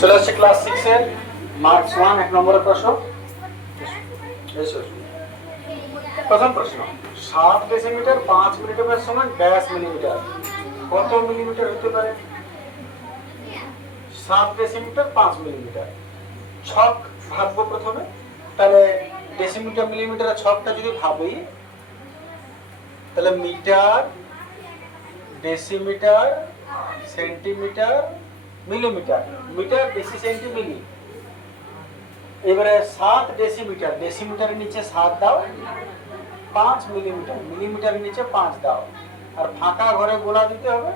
চলে আসছে ক্লাস 6 এর মার্কস 1 এক নম্বরের প্রশ্ন। প্রথম প্রশ্ন, 7 ডেসিমিটার 5 মিলিমিটার সমান ড্যাশ মিলিমিটার। কত মিলিমিটার হতে পারে? 7 ডেসিমিটার 5 মিলিমিটার। ছক ভাববো প্রথমে, তাহলে ডেসিমিটার মিলিমিটারের ছকটা যদি ভাবি, তাহলে metre, decimetre, centimetre, millimetre, metre, deci, centi, milli. এবারে 7 ডেসিমিটার, ডেসিমিটারের নিচে 7 দাও, 5 মিলিমিটার, মিলিমিটারের নিচে 5 দাও, আর ফাঁকা ঘরে গোলা দিতে হবে।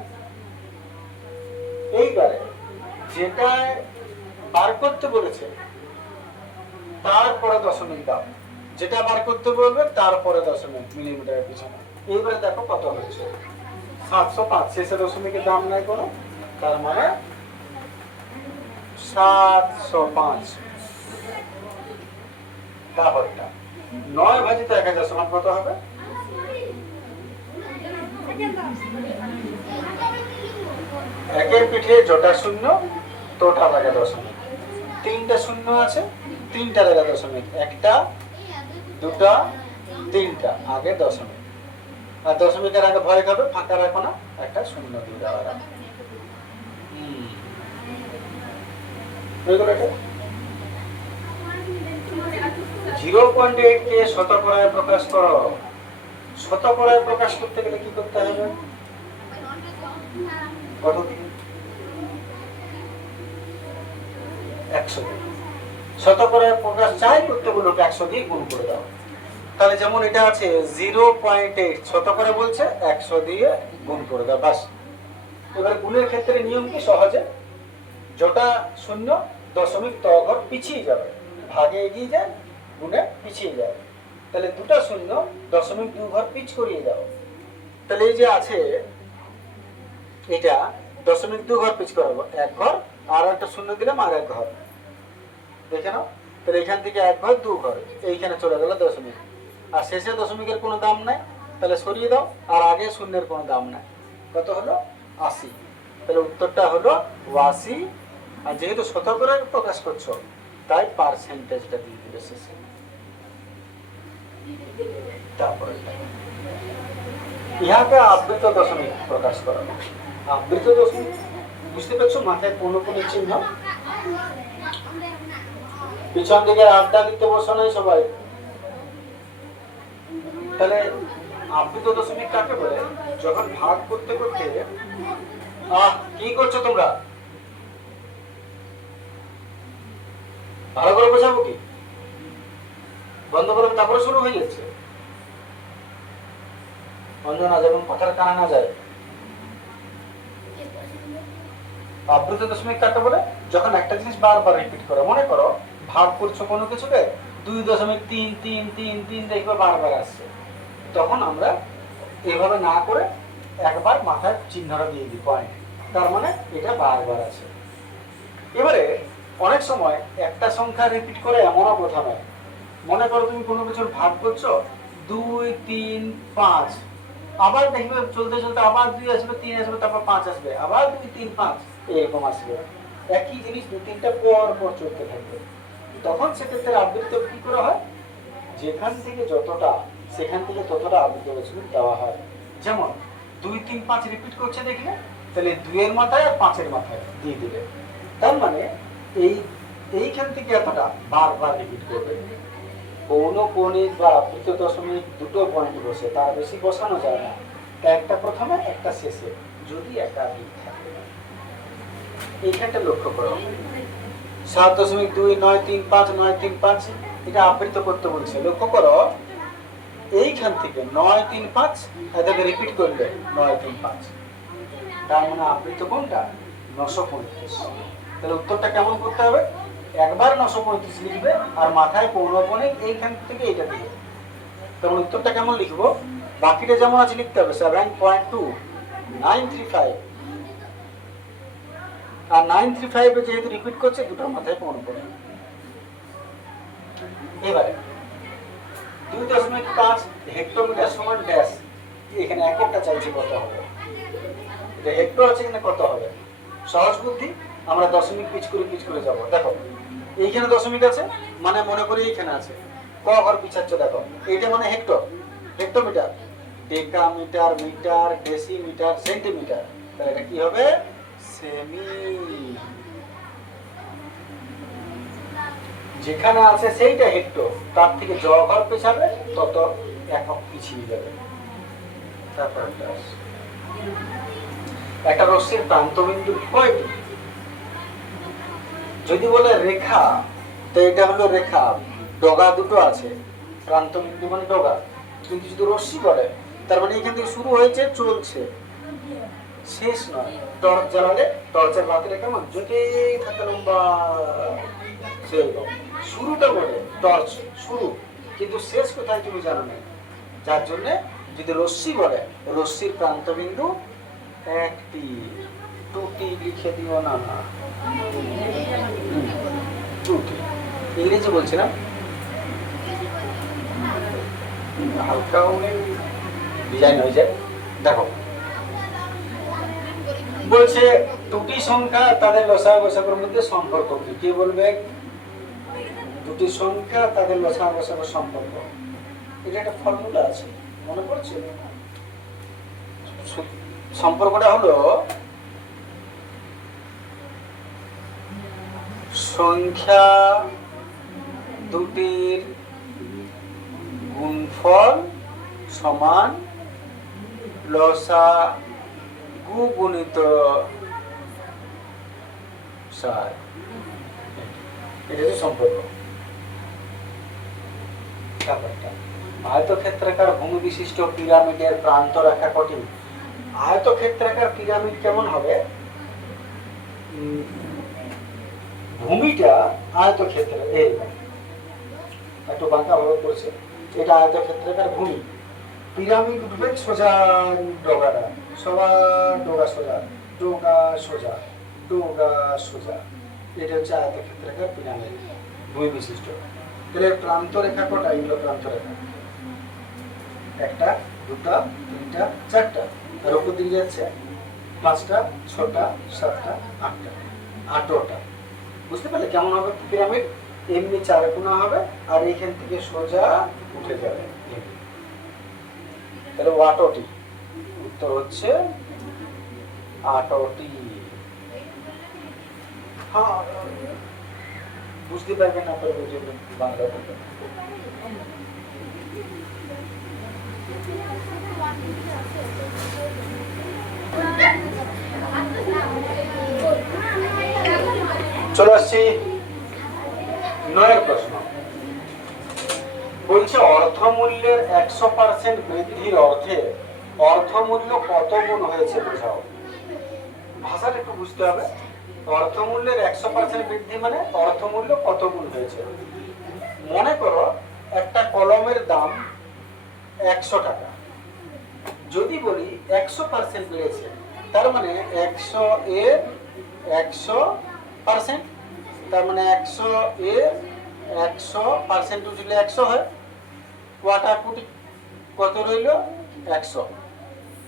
এইবারে যেটা বার করতে বলেছে তারপরে দশমিক দাও, যেটা বার করতে বলবে তারপরে দশমিক মিলিমিটারের পিছনে। এইবারে দেখো কত হচ্ছে, 705। শেষে দশমিকের দাম নাই কোনো, তার মানে 705। তারপরটা 9 ভাজিত 1000 সমান কত হবে? একের পিঠে জটা শূন্য, তোটা লাগে দশমিক। 3টা শূন্য আছে, 3টা লাগে দশমিক, একটা, দুটা, 3টা, আগে দশমিক। আর দশমিকের আগে ভয় খাবে, ফাঁকা রাখো না, একটা শূন্য দিয়ে দেওয়া রাখো। 0.8 কে শতকরায় প্রকাশ করো। শতকরায় প্রকাশ করতে গেলে কি করতে হবে? কত দিয়ে? 100 দিয়ে। শতকরায় প্রকাশ চাই করতে বলো 100 দিয়ে গুণ করে দাও। তাহলে যেমন এটা আছে 0.8, শতকরা বলছে 100 দিয়ে গুণ করে দাও, বাস। এবারে গুণের ক্ষেত্রে নিয়ম কি সহজে, জটা শূন্য দশমিক ত ঘর পিছিয়ে যাবে, ভাগে এগিয়ে যায়, গুণে পিছিয়ে যায়। তাহলে দুটা শূন্য দশমিক 2 ঘর পিছ করিয়ে দাও। তাহলে এই যে আছে এটা দশমিক 2 ঘর পিছ করাবো, 1 ঘর, আর একটা শূন্য দিলাম, আর 1 ঘর। দেখে নাও, তাহলে এখান থেকে 1 ঘর 2 ঘর, এইখানে চলে গেল দশমিক। আর শেষে দশমিকের কোনো দাম নাই, তাহলে সরিয়ে দাও, আর আগে শূন্যের কোনো দাম নাই। কত হলো? 80। তাহলে উত্তরটা হলো 80। আর যেহেতু শতকরায় প্রকাশ করছো, তাই পার্সেন্টেজটা দিয়ে দিবে শেষে। তারপরে ইহাকে আবৃত দশমিক প্রকাশ করা। আবৃত দশমিক বুঝতে পারছো, মাথায় কোনো চিহ্ন, পিছন দিকে আড্ডা দিতে বসো নাই সবাই। তাহলে আবৃত দশমিক কাকে বলে? যখন ভাগ করতে করতে, কি করছো তোমরা? ভালো করে বোঝাবো কি? বন্ধ করে তারপরে শুরু হয়ে যাচ্ছে, অঞ্জনা, যেমন কথার কানা না যায়। আবৃত দশমিক কাকে বলে? যখন একটা জিনিস বারবার রিপিট করো। মনে করো ভাগ করছো কোনো কিছুকে, 2.33333 দেখবে বারবার আসছে, তখন আমরা এভাবে না করে একবার মাথায় চিহ্নটা দিয়ে দিই, পয়েন্ট, তার মানে এটা বারবার আছে। এবারে অনেক সময় একটা সংখ্যা রিপিট করে এমনও কথা নয়। মনে করো তুমি কোনো কিছুর ভাগ করছো 2, 3, 5, আবার দেখবে চলতে চলতে আবার 2 আসবে, 3 আসবে, তারপর 5 আসবে, আবার 2, 3, 5 এরকম আসবে। একই জিনিস 2-3টা পর পর চলতে থাকবে। তখন সেক্ষেত্রে আবৃত্ত কি করা হয়? যেখান থেকে যতটা, সেখান থেকে ততটা আবৃত্ত দশমিক দেওয়া হয়। যেমন 2, 3, 5 রিপিট করছে দেখলে, তাহলে 2 এর মাথায় আর 5 এর মাথায় দিয়ে দিলে। তার মানে এইখান থেকে এতটা বারবার রিপিট করবে। পৌনকৌণিক বা আবৃত দশমিক দুটো পয়েন্ট বসে, তার বেশি বসানো যায় না। একটা প্রথমে, একটা শেষে, যদি একাধিক থাকে। এইখানটা লক্ষ্য করো, 7.2935935 935, এটা আবৃত করতে বলছে। লক্ষ্য করো এইখান থেকে 935 এটাকে রিপিট করলে 935, তার মানে আবৃত কোনটা? 935। তাহলে উত্তরটা কেমন করতে হবে? একবার 935 লিখবে, আর মাথায় পৌনকৌণিক এইখান থেকে এইটা দিবে। তখন উত্তরটা কেমন লিখবো? বাকিটা যেমন আছে লিখতে হবে 7.2935, আর 935 যেহেতু রিপিট করছে, দুটোর মাথায় পৌনকৌণিক। এবারে 2.5 হেক্টোমিটার সমান ড্যাশ, এখানে এক একটা চাইছে কত হবে। হেক্টর আছে, এখানে কত হবে? সহজ বুদ্ধি, আমরা দশমিক পিচ করে যাব। দেখো এইখানে দশমিক আছে, মানে মনে করি এইখানে আছে, ক ঘর পিছাচ্ছ, দেখো এইটা মানে hector, hectometre, decametre, metre, decimetre, centimetre, তাহলে এটা কি হবে? সেমি। যেখানে আছে সেইটা হেক্টর, তার থেকে জ ঘর পেছাবে তত একক পিছিয়ে যাবে। তারপর একটা রশ্মির প্রান্তবিন্দু কয়টি? যদি বলে রেখা, তো এটা হলো রেখা, ডগা দুটো আছে, প্রান্তবিন্দু মানে ডগা। কিন্তু যদি রশ্মি বলে, তার মানে এখান থেকে শুরু হয়েছে, চলছে, শেষ নয়। টর্চ জ্বালালে টর্চের বাতিটা কেমন যদি থাকে লম্বা, সেরকম। শুরুটা বলে টর্চ শুরু, কিন্তু শেষ কোথায় তুমি জানো না। যার জন্য যদি রশ্মি বলে, রশ্মির প্রান্তবিন্দু একটি, টুটি লিখে দিও না, টুটি। ইংরেজি বলছিলাম, হালকা ডিজাইন হয়ে যায়। দেখো বলছে দুটি সংখ্যা তাদের লসাগু গসাগুর মধ্যে সম্পর্ক কি? কে বলবে? দুটি সংখ্যা তাদের লসাগু গসাগুর সম্পর্ক, এটা একটা ফর্মুলা আছে, মনে পড়ছে? সম্পর্কটা হলো সংখ্যা দুটির গুণফল সমান লসাগু গুণিত সার, এটা হচ্ছে সম্পর্ক। আয়তক্ষেত্রাকার ভূমি বিশিষ্ট পিরামিডের প্রান্ত রেখা কটি? আয়তক্ষেত্রাকার পিরামিড কেমন হবে? ভূমিটা আয়তক্ষেত্র, এই একটু বাঁকা ভাবে করছে, এটা আয়তক্ষেত্রাকার ভূমি। পিরামিড উঠবে সোজা, ডোগাটা সবার ডোগা সোজা, ডোগা সোজা, ডোগা সোজা, এটা হচ্ছে আয়তক্ষেত্রাকার পিরামিড ভূমি বিশিষ্ট। তাহলে প্রান্ত রেখা কটা? এগুলো প্রান্ত রেখা, একটা, দুটা, তিনটা, চারটা, আর উপর দিকে যাচ্ছে পাঁচটা, ছটা, সাতটা, আটটা, 18টা। বুঝতে পারলে কেমন হবে পিরামিড? এমনি চারকোনা হবে, আর এখান থেকে সোজা উঠে যাবে। তাহলে 18টি, উত্তর হচ্ছে 18টি। হ্যাঁ, বুঝতে পারবেন না পারবে যে বাংলা বলতে। চলে আসছি 9 প্রশ্ন। বলছে অর্থমূল্যের 100% বৃদ্ধির অর্থে অর্থমূল্য কত গুণ হয়েছে বোঝাও। ভাষাটা একটু বুঝতে হবে। অর্থমূল্যের 100% বৃদ্ধি মানে অর্থমূল্য কত গুণ হয়েছে। মনে করো একটা কলমের দাম 100 টাকা, যদি বলি 100% বেড়েছে, তার মানে 100 এর 100%, তার মানে 100 এর 100% উঠলে 100 হয়, কোয়াটা কোটি কত রইল? 100।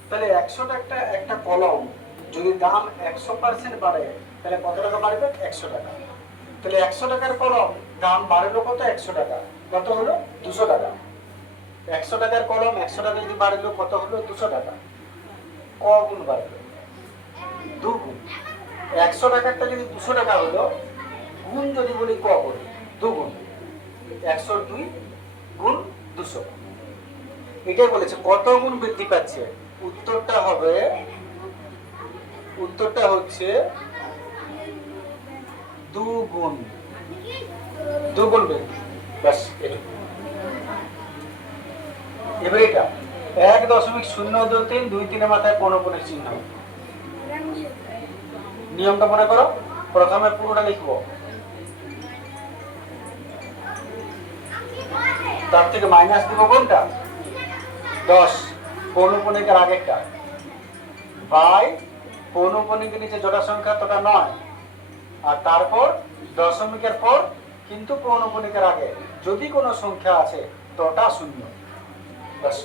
তাহলে 100 টাকা একটা কলম যদি দাম 100% বাড়ে, তাহলে কত টাকা বাড়বে? 100 টাকা। তাহলে 100 টাকার কলম দাম বাড়লো কত? 100 টাকা, কত হলো? 200 টাকা। 100 টাকার কলম 100 টাকা যদি বাড়লো, কত হলো? 200 টাকা। ক গুণ বাড়লো? 2 গুণ। 100 টাকারটা যদি 200 টাকা হলো, গুণ যদি বলি ক করি, 2 গুণ, 102 গুণ 200। এটাই বলেছে কত গুণ বৃদ্ধি পাচ্ছে। উত্তরটা হবে, উত্তরটা হচ্ছে 2 গুণ, 2 গুণ বৃদ্ধি। ব্যাস এটুকু। এবার এটা 1.02323 মাথায় পৌনঃপুনিক চিহ্ন। নিয়মটা মনে করো, প্রথমে পুরোটা লিখবো, তার থেকে মাইনাস দিব কোনটা? 10, পৌনঃপুনিকের আগেরটা, বাই পৌনঃপুনিকের নিচে জোড়া সংখ্যা তোটা 9, আর তারপর দশমিকের পর কিন্তু পৌনঃপুনিকের আগে যদি কোনো সংখ্যা আছে তোটা 0। ব্যাস।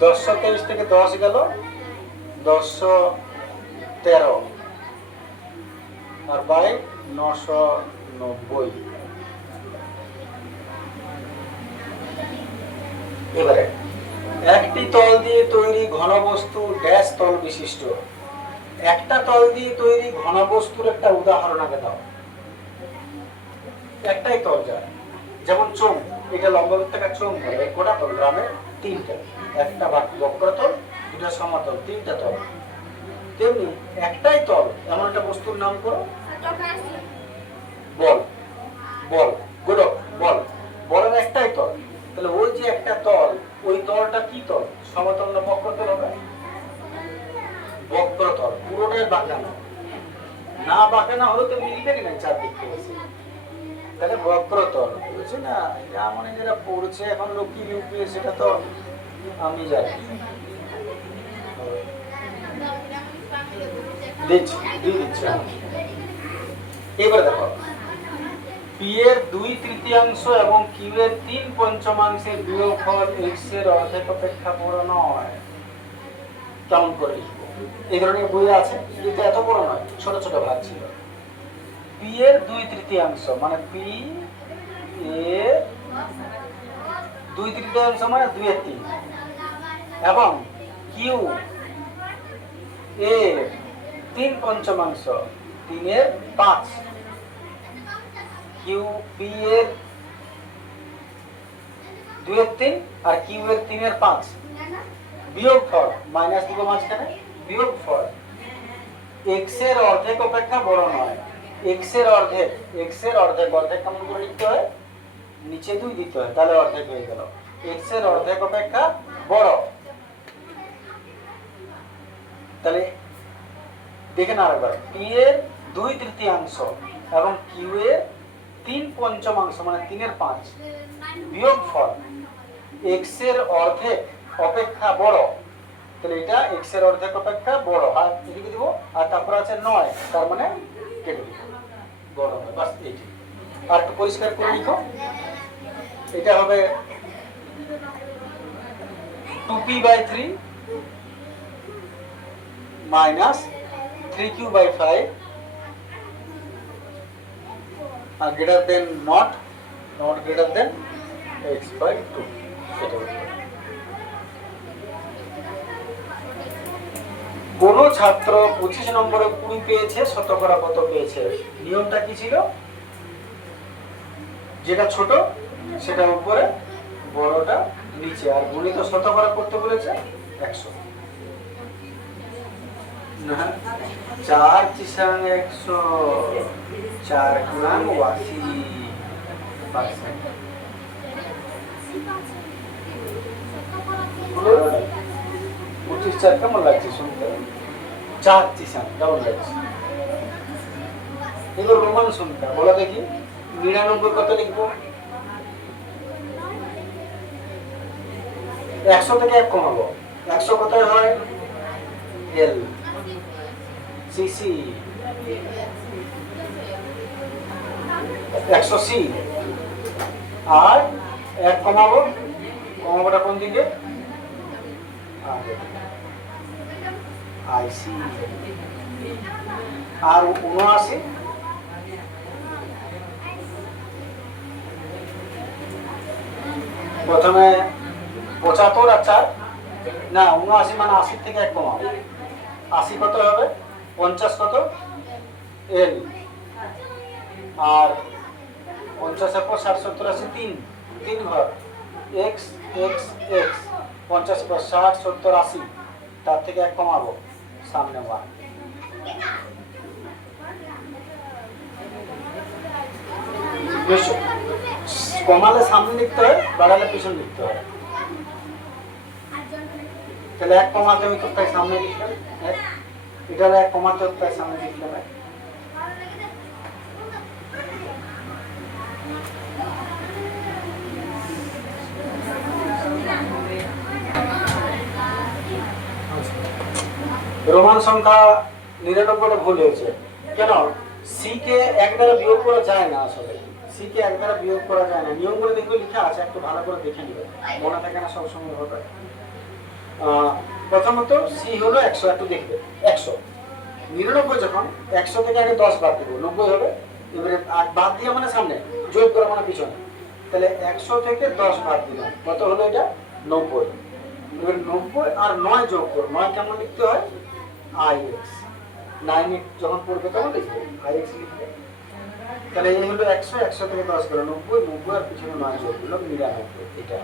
1023 থেকে 10 গেল, 1013, আর বাই 990। এবারে একটি তল দিয়ে তৈরি ঘনবস্তু ড্যাশ তল বিশিষ্ট। একটা তল দিয়ে তৈরি ঘনবস্তুর একটা উদাহরণ আগে দাও। একটাই তল যায়, যেমন চোঙ, এটা লম্ববৃত্তাকার চোঙ বলে। কটা তল গ্রামে? 3টা। একটা বক্রতল, 2টা সমতল, 3টা তল। তেমনি একটাই তল এমন একটা বস্তুর নাম করো। বল, বল, গোলক, বল। বলের একটাই তল। তাহলে ওই যে একটা তল, ওই তলটা কি তল? সমতল না বক্রতল হবে? বক্রতল। পুরোটাই বাঁকানো, না বাঁকানো হলে তো মিলবে কিনা চারদিক থেকে। তাহলে বক্রতল, বুঝছি না? এটা মানে যেটা পড়ছে এখন লক্ষ্মী ইউপি, সেটা তো আমি জানি। এবার দেখো, পি এর 2/3 এবং কিউ এর 3/5 বিয়োগফল এক্স এর অর্ধেক অপেক্ষা বড় নয়। কেমন করে লিখবো? এই ধরনের বই আছে, কিন্তু এত বড় নয়, ছোট ছোট ভাগ ছিল। পি এর 2/3 মানে পি এর 2/3 মানে 2/3, এবং কিউ এর 3/5, 3/5। কিউ পি এর 2/3 আর কিউ এর 3/5 বিয়োগফল, মাইনাস দিব মাঝখানে, বিয়োগফল এক্স এর অর্ধেক অপেক্ষা বড় নয়। এক্স এর অর্ধেক, এক্স এর অর্ধেক, অর্ধেক কেমন করে লিখতে হয়? নিচে 2 দিতে হয়, তাহলে অর্ধেক হয়ে গেল। এক্স এর অর্ধেক অপেক্ষা বড়। তাহলে দেখে না আরেকবার, পি এর 2/3 এবং কিউ এর 3/5 মানে 3/5 বিয়োগফল এক্স এর অর্ধেক অপেক্ষা বড়। তাহলে এটা এক্স এর অর্ধেক অপেক্ষা বড়, আর লিখে দিব। আর তারপর আছে 9, তার মানে কেটে দিব, বড় হবে। বাস এইটি। আর একটু পরিষ্কার করে লিখো, এটা হবে 2p/3 মাইনাস 3q/5 আর greater than not greater than x/2। এটা কোন ছাত্র 25 নম্বরে 20 পেয়েছে, শতকরা কত পেয়েছে? নিয়মটা কি ছিল? যেটা ছোট সেটা উপরে, বড়টা নিচে, আর গুণিত শতকরা করতে বলেছে 100। 4 × 100, 4 × 80%। 25 কেমন লাগছে শুনতে? 4 × কেমন লাগছে? এবার রোমান সংখ্যা বলা দেখি। 99 কত লিখবো? 100 থেকে 1 কমাবো। 100 কোথায় হয়? এল সিসি, 100 সি। আর 1 কমাবো, কমাবোটা কোন দিকে? আইসি। আর 79, প্রথমে 75 আর 4 না, 79 মানে 80 থেকে 1 কমাবো। 80 কত হবে? 50 কত? এল। আর 50 এর পর 60, 70, 80, 3 ঘর এক্স এক্স এক্স। 50 পর 60, 70, 80, তার থেকে 1 কমাবো, সামনে 1। কমালে সামনে লিখতে হয়, বাড়ালে পিছন লিখতে হয়। তাহলে 1 কমাতে হবে তো তাই সামনে লিখলাম, এটা 1 কমাতে হবে তাই সামনে লিখলাম। রোমান সংখ্যা 99টা ভুল হয়েছে। কেন? সি কে 1 দ্বারা বিয়োগ করা যায় না। আসলে সি কে 1 দ্বারা বিয়োগ করা যায় না। নিয়ম করে দেখবে লেখা আছে, একটু ভালো করে দেখে নিবে, মনে থাকে না সবসময় হবে। প্রথমত সি হলো 100, একটু দেখবে 100। 99 যখন 100 থেকে আগে 10 বাদ দেবো 90 হবে। এবারে বাদ দিয়ে মানে সামনে, যোগ করা মানে পিছনে, তাহলে 100 থেকে 10 বাদ দিলাম, কত হলো এটা 90। এবার 90 আর 9 যোগ করো, 9 কেমন লিখতে হয় ix, 9 যখন পড়বে তখন লিখবে ix লিখবে। তাহলে এই হলো 100, 100 থেকে 10 গেল 90, 90 আর পিছনে 9 যোগ হলো 99, এটা।